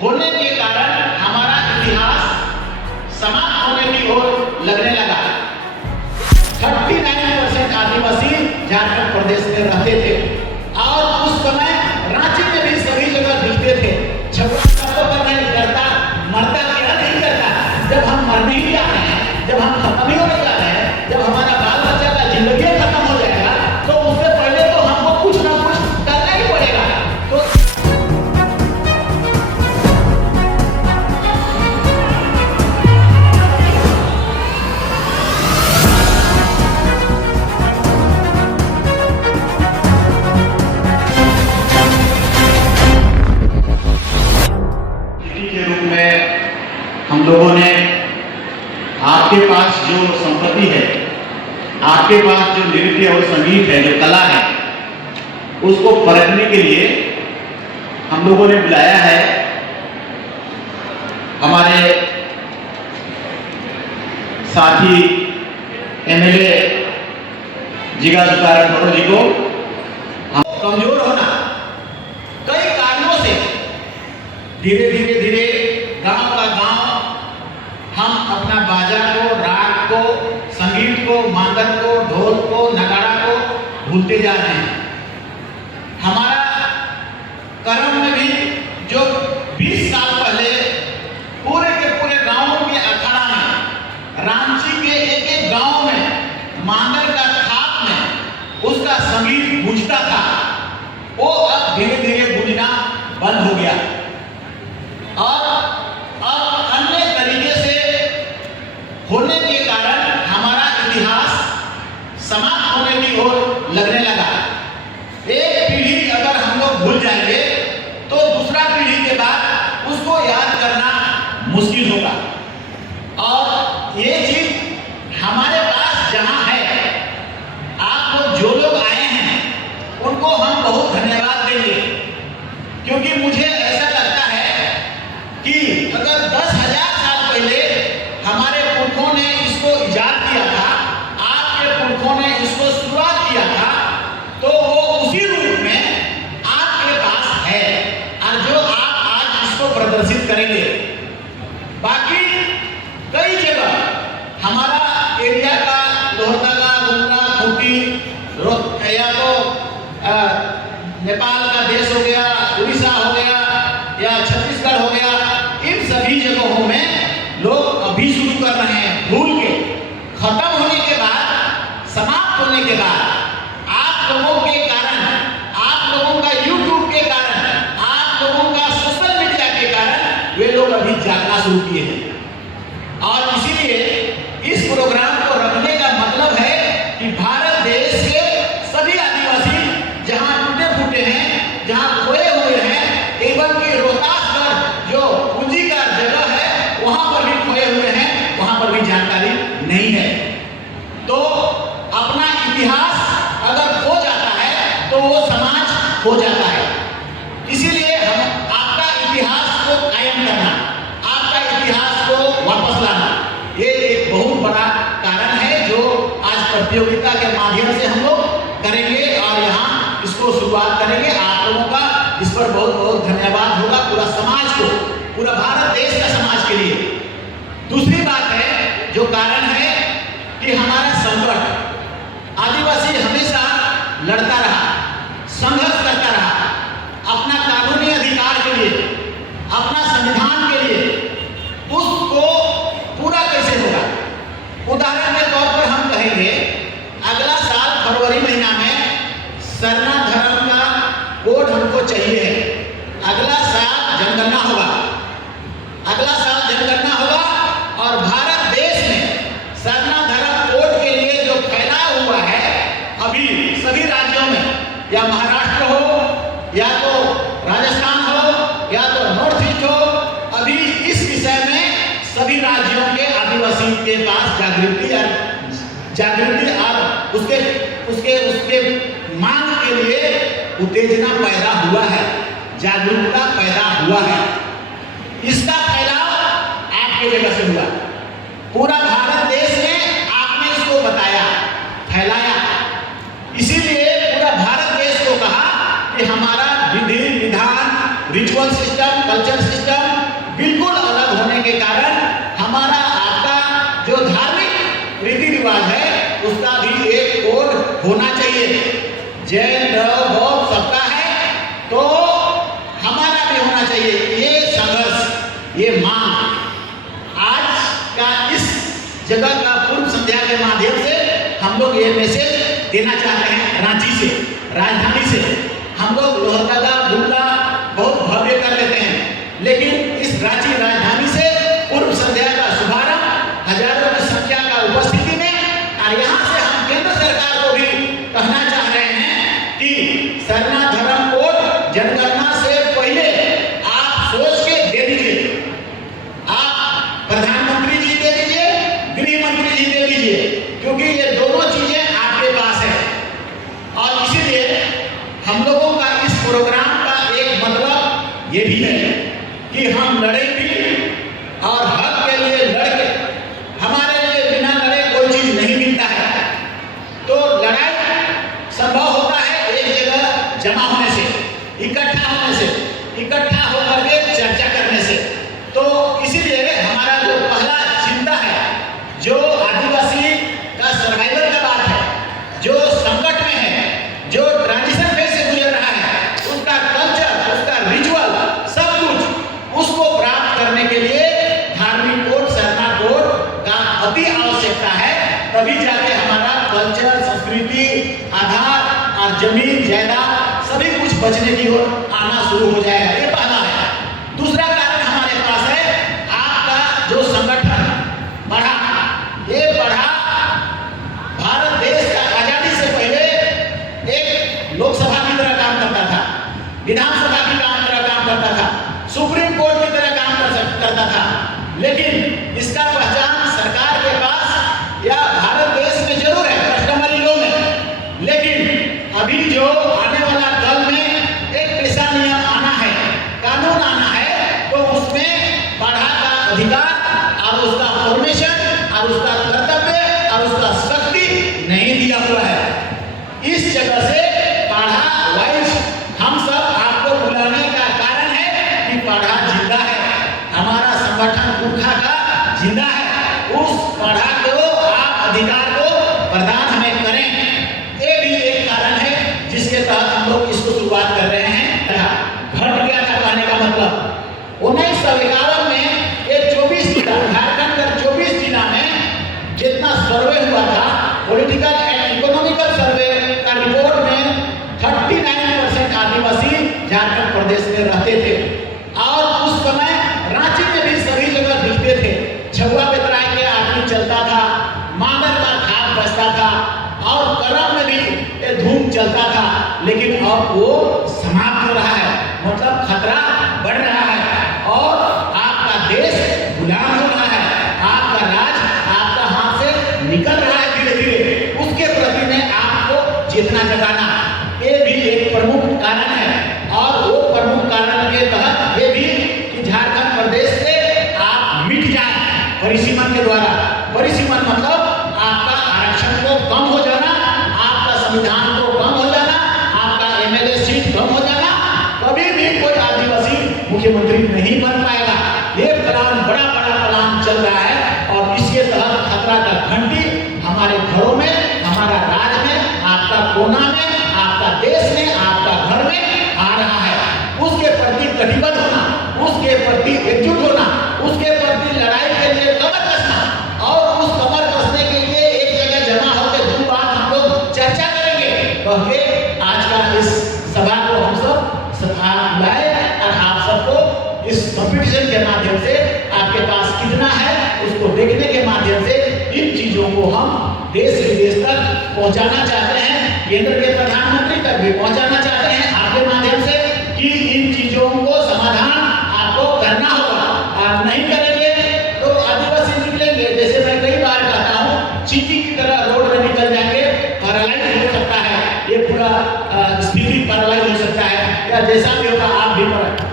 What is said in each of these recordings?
होने के कारण हमारा इतिहास समाप्त होने की ओर लगने लगा। 39% आदिवासी झारखंड प्रदेश में रहते थे और उस समय रांची में भी सभी जगह दिखते थे। झगड़ा तो नहीं करता, मरता क्या नहीं करता। जब हम मरने ही जा रहे हैं, जब हम खत्म ही होने जा रहे हैं, जब हमारा बाल बच्चा का जिंदगी खत्म हो जाएगा तो उससे पहले तो हमको कुछ ना कुछ करना ही पड़ेगा। तो के रूप में हम लोगों ने आपके पास जो संपत्ति है, आपके पास जो नृत्य और संगीत है, जो कला है, उसको परखने के लिए हम लोगों ने बुलाया है हमारे साथी एमएलए जिगा तुकाराम भट्टो जी को। कमजोर होना कई कारणों से धीरे धीरे गांव का गांव हम अपना बाजा को, राग को, संगीत को, मांदन को, ढोल को, नगाड़ा को भूलते जा रहे हैं। हमारा कर्म में भी जो 20 साल पहले पूरे के पूरे गांवों के अखाड़ा में, रांची के एक एक गांव में मांदन का थाप में उसका संगीत गूंजता था, वो अब धीरे धीरे गूंजना बंद हो गया और अब अन्य तरीके से होने के कारण हमारा इतिहास समाप्त होने की ओर लगने लगा। एक पीढ़ी अगर हम लोग भूल जाएंगे तो दूसरा पीढ़ी के बाद उसको याद करना मुश्किल होगा। और ये चीज हमारे पास जहां है, आप लोग जो लोग आए हैं उनको हम बहुत धन्यवाद देंगे, क्योंकि मुझे ऐसा लगता है कि अगर 10,000 साल पहले हमारे पुरखों ने इसको इजाद किया था, आपके पुरखों ने इसको शुरुआत किया था, तो वो उसी रूप में आपके पास है और जो आप आज इसको प्रदर्शित करेंगे। बाकी कई जगह हमारा एरिया का लोहरदगा, गुमला, खूंटी या तो नेपाल का देश हो गया, उड़ीसा हो गया या छत्तीसगढ़ हो गया, इन सभी जगहों में लोग अभी शुरू कर रहे हैं। भूल के खत्म होने के बाद, समाप्त होने के बाद आप लोगों के कारण, आप लोगों का YouTube के कारण, आप लोगों का सोशल मीडिया के कारण वे लोग अभी जागना शुरू किए हैं। और इसीलिए इस प्रोग्राम को रखने का मतलब है कि भारत देश के सभी आदिवासी जहां टूटे फूटे हैं, जहां खोए हुए हैं, एवं कि रोहतासगढ़ जो पूंजीगत जगह है वहां पर भी खोए हुए हैं, वहां पर भी जानकारी नहीं है। तो अपना इतिहास अगर खो जाता है तो वो समाज खो जाता है। इसीलिए हम आपका इतिहास को कायम करना, आपका इतिहास को वापस लाना, ये एक बहुत बड़ा कारण है जो आज प्रतियोगिता के माध्यम से हम लोग करेंगे और यहाँ इसको शुरुआत करेंगे। आप लोगों का इस पर बहुत बहुत धन्यवाद होगा, पूरा समाज को, पूरा भारत देश का समाज के लिए। दूसरी बात है जो कारण है कि हमारा संकट, आदिवासी हमेशा लड़ता रहा, संघर्ष करता रहा अपना कानूनी अधिकार के लिए, अपना संविधान के लिए। उसको पूरा कैसे होगा? उदाहरण के तौर पर हम कहेंगे अगला साल फरवरी महीना में सरना धर्म का कोड हमको चाहिए है। अगला साल जनगणना होगा, अगला साल जनगणना होगा और भारत देश में सरना धर्म कोड के लिए जो फैलाव हुआ है अभी सभी राज्यों में, या महाराष्ट्र हो या तो राजस्थान हो या तो नॉर्थ ईस्ट हो, अभी इस विषय में सभी राज्यों के आदिवासियों के पास जागृति और उसके मांग के लिए उत्तेजना पैदा हुआ है, जागरूकता पैदा हुआ है। इसका फैलाव आपके जगह से हुआ, पूरा भारत देश में आपने इसको बताया, फैलाया। इसीलिए पूरा भारत देश को कहा कि हमारा विधि विधान, ritual system, culture system message देना चाहते हैं रांची से, राजधानी से। हम लोग लोहरदगा बुमला बहुत भव्य कर लेते हैं, लेकिन इस रांची राजधानी से पूर्व संध्या का शुभारंभ हजारों की संख्या का उपस्थिति में, और यहाँ से हम केंद्र सरकार को भी कहना चाह रहे हैं कि सरना धर्म कोड जनगणना से पहले आप सोच के दे दीजिए। आप प्रधानमंत्री जी दे दीजिए, गृह मंत्री जी दे दीजिए, क्योंकि ये दोनों चीजें आपके पास है। और इसीलिए हम लोगों का इस प्रोग्राम का एक मतलब ये भी है कि हम लड़े भी और हक के लिए लड़के। हमारे लिए बिना लड़े कोई चीज नहीं मिलता है। तो लड़ाई संभव होता है एक जगह जमा होने से, इकट्ठा होने से, इकट्ठा होकर के चर्चा करने से। तो इसीलिए हमारा जो पहला चिंता है, जो आदिवासी का सर्वाइवल का बात है, जो संकट में है, जो ट्रांजिशन फेज से गुजर रहा है, उसका कल्चर, उसका रिचुअल, सब कुछ उसको प्राप्त करने के लिए धार्मिक कोड, सरना कोड का अति आवश्यकता है। तभी जाके हमारा कल्चर, संस्कृति, आधार और जमीन जायदाद सभी कुछ बचने की ओर आना शुरू हो जाएगा। ये पहला है। दूसरा कारण हमारे पास है आपका जो संगठन बढ़ा, ये बढ़ा भारत देश का आजादी से पहले एक लोकसभा की तरह काम करता था, विधानसभा की तरह काम करता था, सुप्रीम कोर्ट की तरह काम करता था। लेकिन इसका पहचान सरकार के पास या भारत देश में जरूर है, कस्टमरी लॉ में। लेकिन अभी जो आने वाला कल में एक ऐसा नियम आना है, कानून आना है, तो उसमें पढ़ा का अधिकार और उसका फॉर्मेशन और उसका कर्तव्य और उसका शक्ति नहीं दिया हुआ है। इस जगह से पढ़ा वाइस हम सब आपको बुलाने का कारण है कि पढ़ा जिंदा है, हमारा संगठन पुरखा का जिंदा है। उस पढ़ा को आप अधिकार को प्रदान हमें करें, ये भी एक कारण है जिसके तहत हम लोग इसको शुरुआत कर रहे हैं। घट गया था कहने का मतलब 1951 में ये 24 जिला, झारखंड का 24 जिला में जितना सर्वे हुआ था, पॉलिटिकल एंड इकोनॉमिकल सर्वे का रिपोर्ट में 39% आदिवासी झारखंड प्रदेश में रहते थे। और उस समय रांची में भी सभी जगह दिखते थे। छुआ बेतराय के आदमी चलता था, मांदर का खाद बचता था और करम में भी ये धूम चलता था। लेकिन अब वो समाप्त हो रहा है, मतलब खतरा बढ़ रहा है और आपका देश गुलाम हो रहा है, आपका राज आपका हाथ से निकल रहा है धीरे धीरे। उसके प्रति में आपको चेतना जगाना, ये भी एक प्रमुख कारण है। और वो प्रमुख कारण के तहत ये भी कि झारखंड प्रदेश से आप मिट जाए परिसीमन के द्वारा। परिसीमन मतलब आपका आरक्षण को कम हो जाना, आपका संविधान को कम हो जाना, आपका एमएलए सीट कम हो जाना। कभी भी कोई आदिवासी मुख्यमंत्री नहीं बन पाएगा। ये प्लान, बड़ा बड़ा प्लान चल रहा है और इसके तहत खतरा का घंटी हमारे घरों में, हमारा राज्य में, आपका कोना में, आपका देश में, आपका घर में आ रहा है। उसके प्रति कटिबद्ध होना, उसके प्रति एकजुट होना, उसके प्रति लड़ाई के लिए कमर कसना और उस कमर कसने के लिए एक जगह जमा होकर दो बात हम लोग चर्चा करेंगे। क्योंकि आज का इस सभा को हम सब बुलाए और आप सबको इस कंपटीशन के माध्यम से आपके पास कितना है उसको देखने के माध्यम से इन चीजों को हम देश विदेश तक पहुंचाना चाहते हैं, केंद्र के प्रधानमंत्री तक भी पहुंचाना चाहते हैं आपके माध्यम से कि इन चीजों को समाधान आपको करना होगा। आप नहीं करेंगे तो आदिवासी निकलेंगे, जैसे मैं कई बार कहता हूँ, चींटी की तरह रोड में निकल जाएंगे, पैरालाइज हो सकता है, ये पूरा स्थिति पैरालाइज हो सकता है या जैसा भी होगा आप भी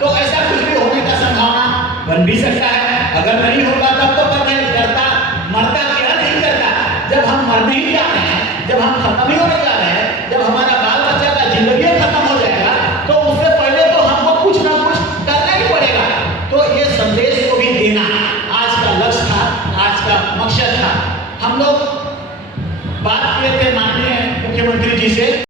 तो ऐसा कुछ भी होने का संभावना बन भी सकता है। अगर नहीं होगा तब तो करना ही करता, मरता क्या नहीं करता। जब हम मरने ही जा रहे हैं, जब हम खत्म ही होने जा रहे हैं, जब हमारा बाल बच्चा का जिंदगी खत्म हो जाएगा, तो उससे पहले तो हमको कुछ ना कुछ करना ही पड़ेगा। तो ये संदेश को भी देना आज का लक्ष्य था, आज का मकसद था। हम लोग बात किए थे माननीय मुख्यमंत्री जी से।